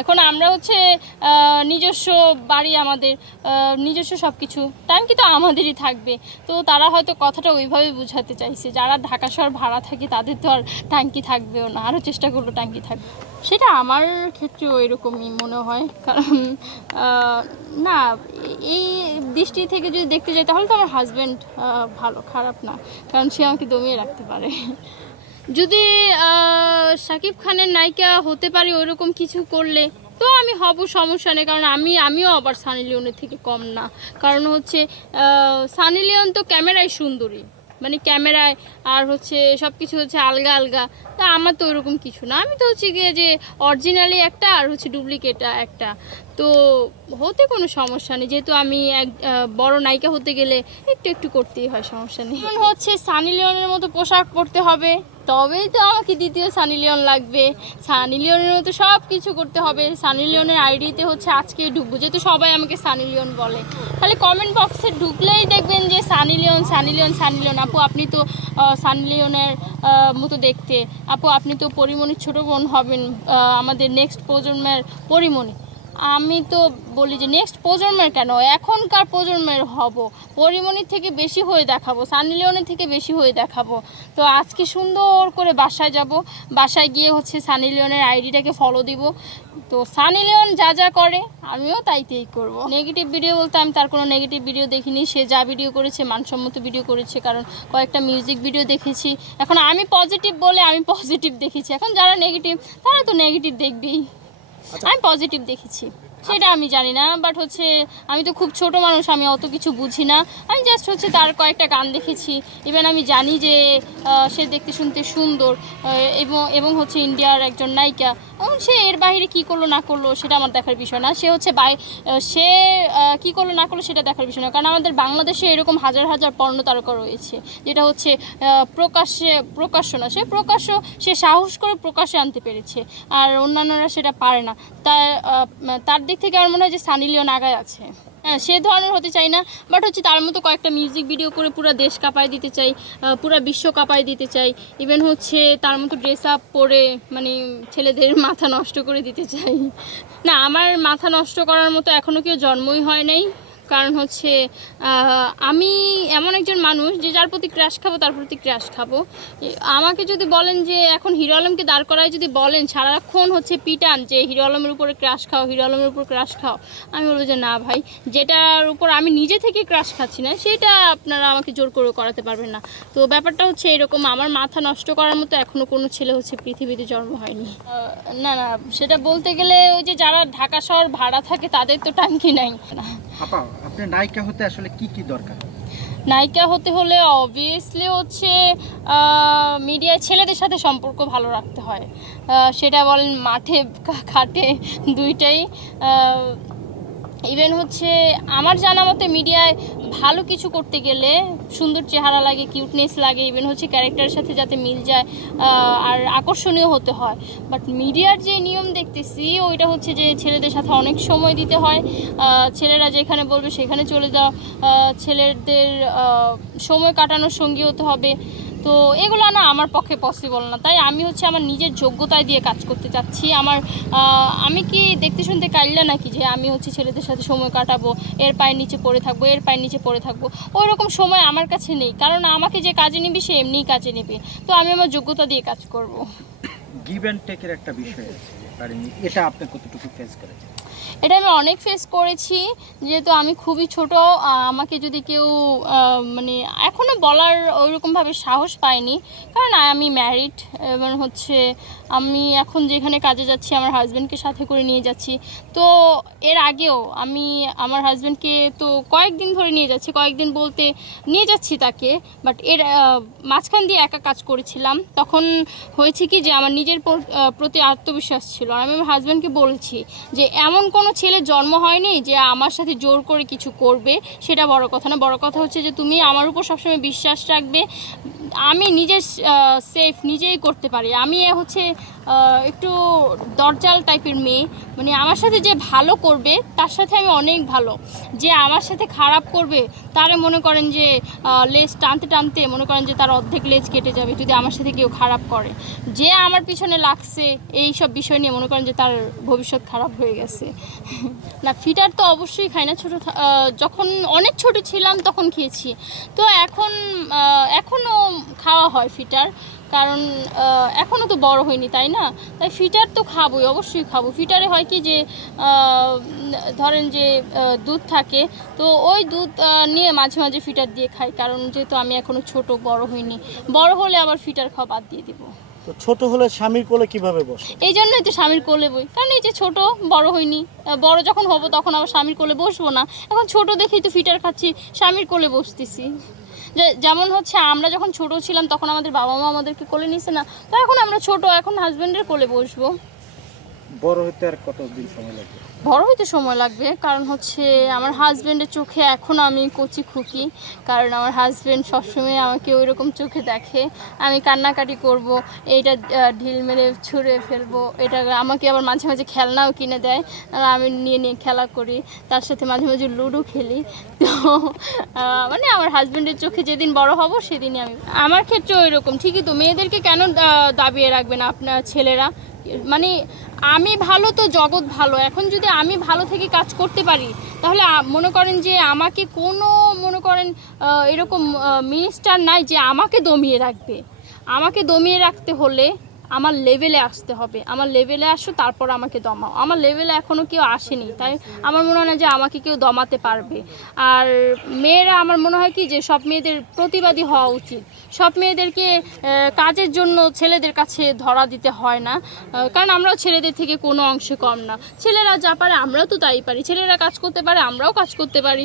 এখন আমরা হচ্ছে নিজস্ব বাড়ি আমাদের নিজস্ব সব কিছু ট্যাঙ্কি তো আমাদেরই থাকবে। তো তারা হয়তো কথাটা ওইভাবে বোঝাতে চাইছে। যারা ঢাকা শহর ভাড়া থাকে, তাদের তো আর ট্যাঙ্কি থাকবেও না। আরও চেষ্টা করল ট্যাঙ্কি থাকবে সেটা আমার ক্ষেত্রেও এরকমই মনে হয়। কারণ না, এই দৃষ্টি থেকে যদি দেখতে যাই, তাহলে তো আমার হাজব্যান্ড ভালো, খারাপ না। কারণ সে আমাকে দমিয়ে রাখতে পারে। যদি শাকিব খানের নায়িকা হতে পারি, ওইরকম কিছু করলে, তো আমি হব, সমস্যা নেই। কারণ আমি, আমিও আবার সানি লিওনের থেকে কম না। কারণ হচ্ছে সানি লিওন তো ক্যামেরায় সুন্দরী। মানে ক্যামেরায় আর হচ্ছে সব কিছু হচ্ছে আলগা আলগা। তা আমার তো ওইরকম কিছু না। আমি তো হচ্ছে গিয়ে যে অরিজিনালি একটা আর হচ্ছে ডুপ্লিকেট একটা। তো হতে কোনো সমস্যা নেই। যেহেতু আমি এক বড় নায়িকা হতে গেলে একটু একটু করতেই হয়, সমস্যা নেই। যেমন হচ্ছে সানি লিওনের মতো পোশাক পরতে হবে, তবেই তো আমাকে দ্বিতীয় সানি লিওন লাগবে। সানি লিওনের মতো সব কিছু করতে হবে। সানি লিওনের আইডিতে হচ্ছে আজকে ঢুকবো। যেহেতু সবাই আমাকে সানি লিওন বলে। তাহলে কমেন্ট বক্সে ঢুকলেই দেখবেন যে Sunny Leone Sunny Leone Sunny Leone. আপু, আপনি তো সানি লিওনের মতো দেখতে। আপু, আপনি তো পরিমণির ছোটো বোন হবেন আমাদের নেক্সট প্রজন্মের পরিমণি। আমি তো বলি যে নেক্সট প্রজন্মের কেন? এখনকার প্রজন্মের হব। পরিমণির থেকে বেশি হয়ে দেখাবো সানি লিওনের থেকে বেশি হয়ে দেখাবো। তো আজকে সুন্দর করে বাসায় যাব। বাসায় গিয়ে হচ্ছে সানি লিওনের আইডিটাকে ফলো দিব। তো সানি লিওন যা যা করে, আমিও তাইতেই করব। নেগেটিভ ভিডিও বলতে আমি তার কোনো নেগেটিভ ভিডিও দেখিনি। সে যা ভিডিও করেছে, মানসম্মত ভিডিও করেছে, কারণ কয়েকটা মিউজিক ভিডিও দেখেছি। এখন আমি পজিটিভ বলে আমি পজিটিভ দেখেছি। এখন যারা নেগেটিভ তারা তো নেগেটিভ দেখবেই। আমি পজিটিভ দেখেছি। সেটা আমি জানি না বাট হচ্ছে আমি তো খুব ছোট মানুষ, আমি অত কিছু বুঝি না। আমি জাস্ট হচ্ছে তার কয়েকটা গান দেখেছি। ইভেন আমি জানি যে সে দেখতে শুনতে সুন্দর এবং এবং হচ্ছে ইন্ডিয়ার একজন নায়িকা। এবং সে এর বাইরে কি করল, না করল, সেটা আমার দেখার বিষয় না। সে হচ্ছে বাই সে কি করল, না করল, সেটা দেখার বিষয় না। কারণ আমাদের বাংলাদেশে এরকম হাজার হাজার পর্ণ তারকা রয়েছে, যেটা হচ্ছে প্রকাশ্যে, প্রকাশ্য না। সে প্রকাশ্য, সে সাহস করে প্রকাশ্যে আনতে পেরেছে, আর অন্যান্যরা সেটা পারে না। তার তার দিক থেকে আমার মনে হয় যে সানি লিওন আগায় আছে। হ্যাঁ সে ধরনের হতে চাই না বাট হচ্ছে তার মতো কয়েকটা মিউজিক ভিডিও করে পুরো দেশ কাঁপায় দিতে চাই পুরো বিশ্ব কাঁপায় দিতে চাই ইভেন হচ্ছে তার মতো ড্রেস আপ পরে মানে ছেলেদের মাথা নষ্ট করে দিতে চাই। না, আমার মাথা নষ্ট করার মতো এখনও কেউ জন্মই হয় নাই। কারণ হচ্ছে আমি এমন একজন মানুষ যে যার প্রতি ক্র্যাশ খাব তার প্রতি ক্র্যাশ খাব। আমাকে যদি বলেন যে এখন হিরো আলমকে দাঁড় করায় যদি বলেন সারাক্ষণ হচ্ছে পিটান যে হিরো আলমের উপরে ক্র্যাশ খাও হিরো আলমের উপর ক্র্যাশ খাও আমি বলব যে না ভাই যেটার উপর আমি নিজে থেকে ক্র্যাশ খাচ্ছি না সেটা আপনারা আমাকে জোর করে করাতে পারবেন না। তো ব্যাপারটা হচ্ছে এরকম আমার মাথা নষ্ট করার মতো এখনও কোনো ছেলে হচ্ছে পৃথিবীতে জন্ম হয়নি। না না সেটা বলতে গেলে ওই যে যারা ঢাকা শহর ভাড়া থাকে তাদের তো টাঙ্কি নাই। না আপনি নায়িকা হতে আসলে কি কি দরকার? নায়িকা হতে হলে অবভিয়াসলি হচ্ছে মিডিয়ায় ছেলেদের সাথে সম্পর্ক ভালো রাখতে হয়। সেটা বলেন মাঠে ঘাটে দুইটাই ইভেন হচ্ছে আমার জানা মতে মিডিয়ায় ভালো কিছু করতে গেলে সুন্দর চেহারা লাগে কিউটনেস লাগে ইভেন হচ্ছে ক্যারেক্টারের সাথে যাতে মিল যায় আর আকর্ষণীয় হতে হয়। বাট মিডিয়ার যে নিয়ম দেখতেছি ওইটা হচ্ছে যে ছেলেদের সাথে অনেক সময় দিতে হয়। ছেলেরা যেখানে বলবে সেখানে চলে যাও। আহ, ছেলেদের সময় কাটানোর সঙ্গী হতে হবে। তো এগুলো না আমার পক্ষে পসিবল না। তাই আমি হচ্ছে আমার নিজের যোগ্যতায় দিয়ে কাজ করতে চাচ্ছি। আমার আমি কি দেখতে শুনতে কাইল্লা নাকি যে আমি হচ্ছে ছেলেদের সাথে সময় কাটাবো, এর পায়ের নিচে পড়ে থাকব, এর পায়ের নিচে পড়ে থাকব? ওই রকম সময় আমার কাছে নেই। কারণ আমাকে যে কাজে নিবি সে এমনিই কাজে নেবে। তো আমি আমার যোগ্যতা দিয়ে কাজ করব। গিভ অ্যান্ড টেকের একটা বিষয় আছে এটা আপনি কতটুকু ফেস করেছেন এটা আমি অনেক ফেস করেছি, যেহেতু আমি খুবই ছোট আমাকে যদি কেউ মানে এখনও বলার ওইরকমভাবে সাহস পাইনি কারণ আমি ম্যারিড এবং হচ্ছে আমি এখন যেখানে কাজে যাচ্ছি, আমার হাজব্যান্ডকে সাথে করে নিয়ে যাচ্ছি। তো এর আগেও আমি আমার হাজব্যান্ডকে তো কয়েকদিন ধরে নিয়ে যাচ্ছি, কয়েকদিন বলতে নিয়ে যাচ্ছি তাকে বাট এর মাঝখান দিয়ে একা কাজ করেছিলাম। তখন হয়েছে কি যে আমার নিজের প্রতি আত্মবিশ্বাস ছিল। আর আমি আমার হাজব্যান্ডকে বলেছি যে, এমন কোনো ছেলে জন্ম হয়নি যে আমার সাথে জোর করে কিছু করবে, সেটা বড় কথা না। বড় কথা হচ্ছে যে তুমি আমার উপর সবসময় বিশ্বাস রাখবে। আমি নিজে সেফ নিজেই করতে পারি। আমি হচ্ছে একটু দরজাল টাইপের মেয়ে। মানে আমার সাথে যে ভালো করবে, তার সাথে আমি অনেক ভালো। যে আমার সাথে খারাপ করবে, তারে মনে করেন যে লেজ টানতে টানতে মনে করেন যে তার অর্ধেক লেজ কেটে যাবে যদি আমার সাথে কেউ খারাপ করে। যে আমার পিছনে লাগছে এই সব বিষয় নিয়ে মনে করেন যে তার ভবিষ্যৎ খারাপ হয়ে গেছে। না, ফিটার তো অবশ্যই খাই না। ছোটো যখন অনেক ছোট ছিলাম তখন খেয়েছি। তো এখন এখনও খাওয়া হয় ফিটার। কারণ এখনও তো বড় হয়নি, তাই না? তাই ফিটার তো খাবোই, অবশ্যই খাব। ফিটারে হয় কি যে ধরেন যে দুধ থাকে, তো ওই দুধ নিয়ে মাঝে মাঝে ফিটার দিয়ে খাই। কারণ যেহেতু আমি এখনও ছোট, বড় হইনি, বড় হলে আবার ফিটার খাওয়া বাদ দিয়ে দিব। তো ছোট হলে স্বামীর কোলে কীভাবে বসে? এই জন্যই তো স্বামীর কোলে বই। কারণ এই যে ছোট, বড় হইনি। বড় যখন হব তখন আবার স্বামীর কোলে বসবো না। এখন ছোট দেখেই তো ফিটার খাচ্ছি, স্বামীর কোলে বসতেছি। যেমন হচ্ছে, আমরা যখন ছোট ছিলাম তখন আমাদের বাবা মা আমাদেরকে কোলে নিছে না। তো এখন আমরা ছোট, এখন হাজব্যান্ডের কোলে বসবো। বড় হতে আর কতদিন সময় লাগবে? বড় হইতে সময় লাগবে, কারণ হচ্ছে আমার হাজবেন্ডের চোখে এখন আমি কচি খুকি, কারণ আমার হাজবেন্ড সবসময় আমাকে ওই রকম চোখে দেখে, আমি কান্নাকাটি করব, এইটা ঢিল মেরে ছুঁড়ে ফেলব, এটা আমাকে আবার মাঝে মাঝে খেলনাও কিনে দেয় আর আমি নিয়ে নিয়ে খেলা করি, তার সাথে মাঝে মাঝে লুডো খেলি, তো মানে আমার হাজবেন্ডের চোখে যেদিন বড় হব সেদিনই আমি আমার ক্ষেত্রে ওই রকম ঠিকই তো, মেয়েদেরকে কেন দাবিয়ে রাখবেন আপনার ছেলেরা? মানে আমি ভালো তো জগৎ ভালো। এখন যদি আমি ভালো থেকে কাজ করতে পারি, তাহলে মনে করেন যে আমাকে কোনো, মনে করেন এরকম মিনিস্টার নাই যে আমাকে দমিয়ে রাখবে। আমাকে দমিয়ে রাখতে হলে আমার লেভেলে আসতে হবে। আমার লেভেলে আসো, তারপর আমাকে দমাও। আমার লেভেলে এখনও কেউ আসেনি, তাই আমার মনে হয় না যে আমাকে কেউ দমাতে পারবে। আর মেয়েরা, আমার মনে হয় কি যে সব মেয়েদের প্রতিবাদী হওয়া উচিত। সব মেয়েদেরকে কাজের জন্য ছেলেদের কাছে ধরা দিতে হয় না। কারণ আমরাও ছেলেদের থেকে কোনো অংশে কম না। ছেলেরা যা পারে আমরাও তো তাই পারি। ছেলেরা কাজ করতে পারে, আমরাও কাজ করতে পারি।